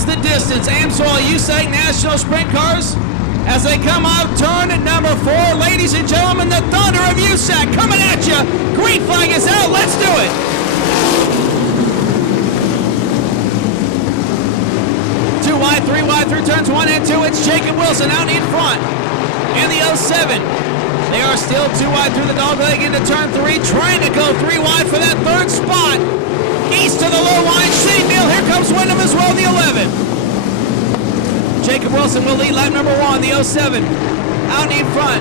comes the distance. Amsoil USAC National Sprint Cars as they come out turn at number 4. Ladies and gentlemen, the Thunder of USAC coming at you. Green flag is out. Let's do it. Two wide, three wide through turns 1 and 2. It's Jacob Wilson out in front. And the 07. They are still 2 wide through the dog leg into turn 3, trying to go 3 wide for that 3rd spot. East to the low line, Shane Neal. Here comes Wyndham as well, the 11. Jacob Wilson will lead lap number 1, the 07. Out in front.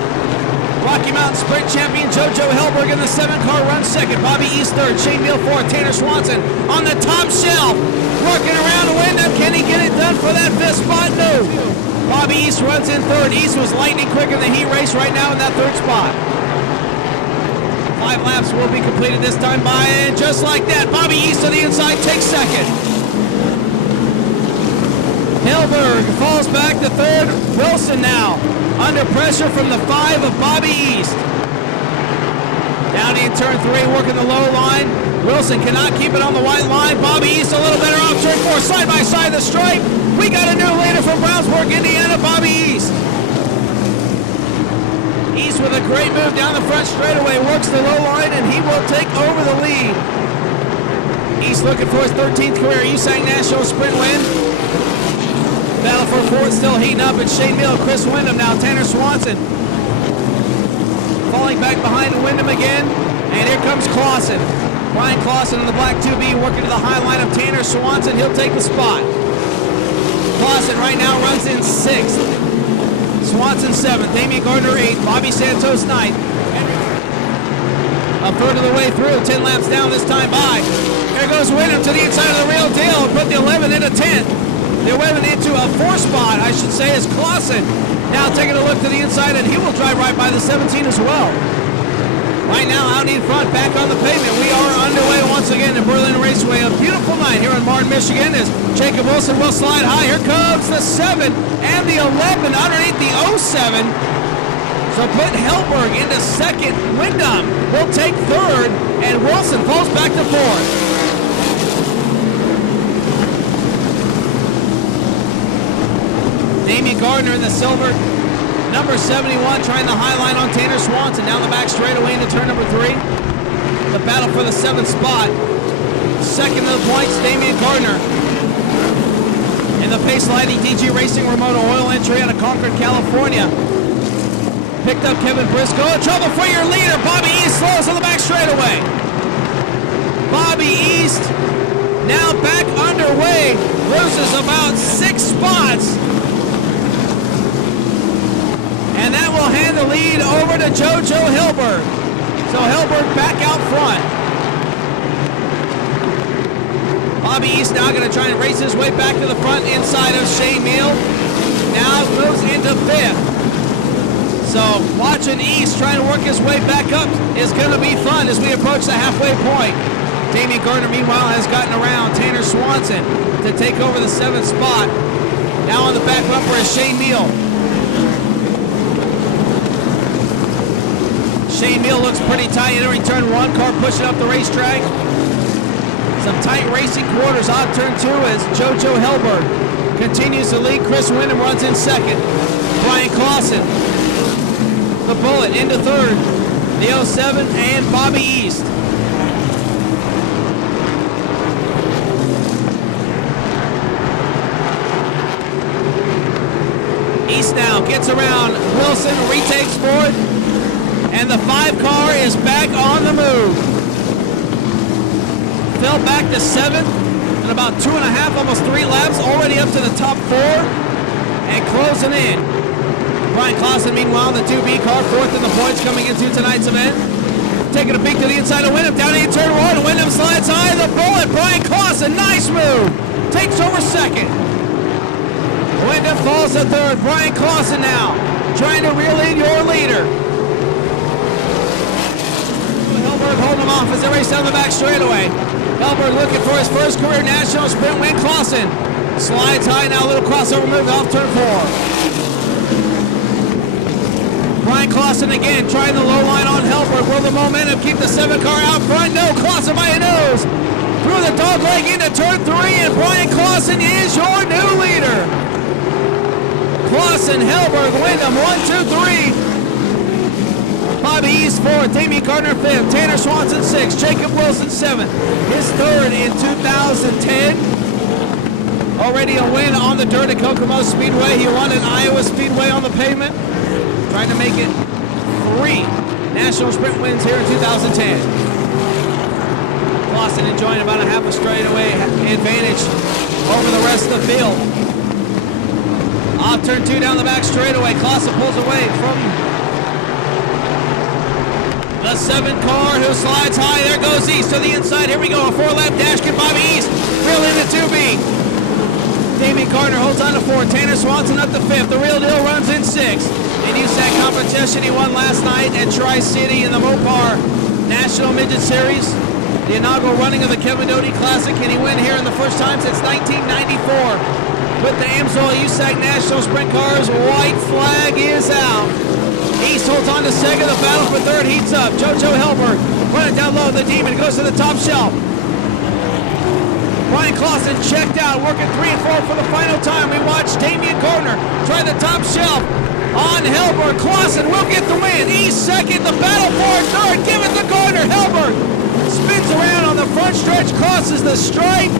Rocky Mountain Sprint champion JoJo Helberg in the 7 car runs 2nd. Bobby East 3rd, Shane Neal 4th, Tanner Swanson on the top shelf. Working around Wyndham. Can he get it done for that 5th spot? No. Bobby East runs in 3rd. East was lightning quick in the heat race right now in that 3rd spot. 5 laps will be completed this time by, and just like that, Bobby East to the inside takes 2nd. Hilberg falls back to 3rd. Wilson now under pressure from the 5 of Bobby East. Down in turn 3, working the low line. Wilson cannot keep it on the white line. Bobby East a little better off turn 4, side by side the stripe. We got a new leader from Brownsburg, Indiana, Bobby East. East with a great move down the front straightaway, works the low line, and he will take over the lead. East looking for his 13th career USAC National Sprint win. Battle for 4th still heating up. It's Shane Neal, Chris Wyndham now, Tanner Swanson. Falling back behind Wyndham again, and here comes Clausen. Brian Clausen in the black 2B working to the high line of Tanner Swanson. He'll take the spot. Clausen right now runs in 6th. Swanson 7th, Damian Gardner 8th, Bobby Santos 9th. A third of the way through, 10 laps down this time by. Here goes Wyndham to the inside of the real deal. Put the 11 into 10th. The 11 into a 4th spot, I should say, is Clausen. Now taking a look to the inside, and he will drive right by the 17 as well. Right now, out in front, back on the pavement. We are underway once again in Berlin Raceway. A beautiful night here in Martin, Michigan, as Jacob Wilson will slide high. Here comes the 7 and the 11 underneath the 07. So put Helberg into 2nd. Wyndham will take 3rd, and Wilson falls back to 4th. Damian Gardner in the silver. Number 71 trying the high line on Tanner Swanson. Down the back straightaway into turn number 3. The battle for the 7th spot. 2nd of the points, Damian Gardner. In the pace lighting DG Racing remote oil entry out of Concord, California. Picked up Kevin Briscoe. Trouble for your leader. Bobby East slows on the back straightaway. Bobby East now back underway. Loses about 6 spots. And that will hand the lead over to JoJo Helberg. So Helberg back out front. Bobby East now going to try and race his way back to the front inside of Shane Neal. Now moves into 5th. So watching East trying to work his way back up is going to be fun as we approach the halfway point. Damian Gardner, meanwhile, has gotten around Tanner Swanson to take over the 7th spot. Now on the back bumper is Shane Neal. Shane Neal looks pretty tight entering turn 1. Car pushing up the racetrack. Some tight racing quarters on turn 2 as JoJo Helberg continues to lead. Chris Wyndham runs in 2nd. Brian Clausen, the Bullet, into 3rd. The 07 and Bobby East. East now gets around Wilson, retakes 4th. And the 5 car is back on the move. Fell back to 7th in about 2.5, almost 3 laps, already up to the top 4 and closing in. Brian Clausen, meanwhile, the 2B car, 4th in the points coming into tonight's event. Taking a peek to the inside of Wyndham, down in turn 1. Wyndham slides high, the Bullet. Brian Clausen, nice move. Takes over 2nd. Wyndham falls to 3rd. Brian Clausen now trying to reel in your leader. Holding him off as they race down the back straightaway. Helberg looking for his first career national sprint win. Clausen slides high now, a little crossover move off turn 4. Brian Clausen again trying the low line on Helberg. Will the momentum keep the 7 car out front? No, Clausen by a nose. Through the dog leg into turn 3, and Brian Clausen is your new Clausen, Helberg, Wyndham, 1, 2, 3. Bobby East 4th, Damian Gardner 5th, Tanner Swanson 6th, Jacob Wilson 7th. His third in 2010. Already a win on the dirt at Kokomo Speedway. He won at Iowa Speedway on the pavement. Trying to make it 3 national sprint wins here in 2010. Clausen enjoying about a half a straightaway advantage over the rest of the field. Off turn 2 down the back straightaway. Clausen pulls away from the 7 car who slides high. There goes East to the inside. Here we go. A 4-lap dash. Get Bobby East. Real into 2B. Damian Gardner holds on to 4. Tanner Swanson up to 5th. The real deal runs in 6th. In USAC competition, he won last night at Tri-City in the Mopar National Midget Series. The inaugural running of the Kevin Doty Classic. Can he win here in the first time since 1994? With the AMSOIL USAC National Sprint Cars, white flag is out. East holds on to second. The battle for third heats up. JoJo Helberg running down low. The Demon goes to the top shelf. Brian Clausen checked out, working 3 and 4 for the final time. We watch Damian Gardner try the top shelf on Helberg. Clausen will get the win. East second. The battle for third. Give it to Gardner. Helberg spins around on the front stretch, crosses the stripe.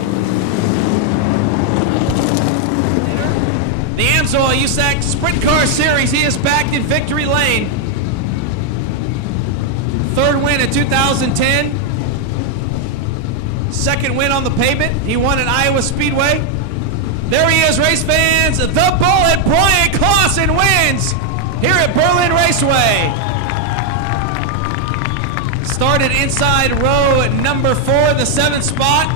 The AMSOIL USAC Sprint Car Series, he is back in victory lane. Third win in 2010. Second win on the pavement. He won at Iowa Speedway. There he is, race fans. The Bullet, Brian Clausen, wins here at Berlin Raceway. Started inside row number 4, the 7th spot.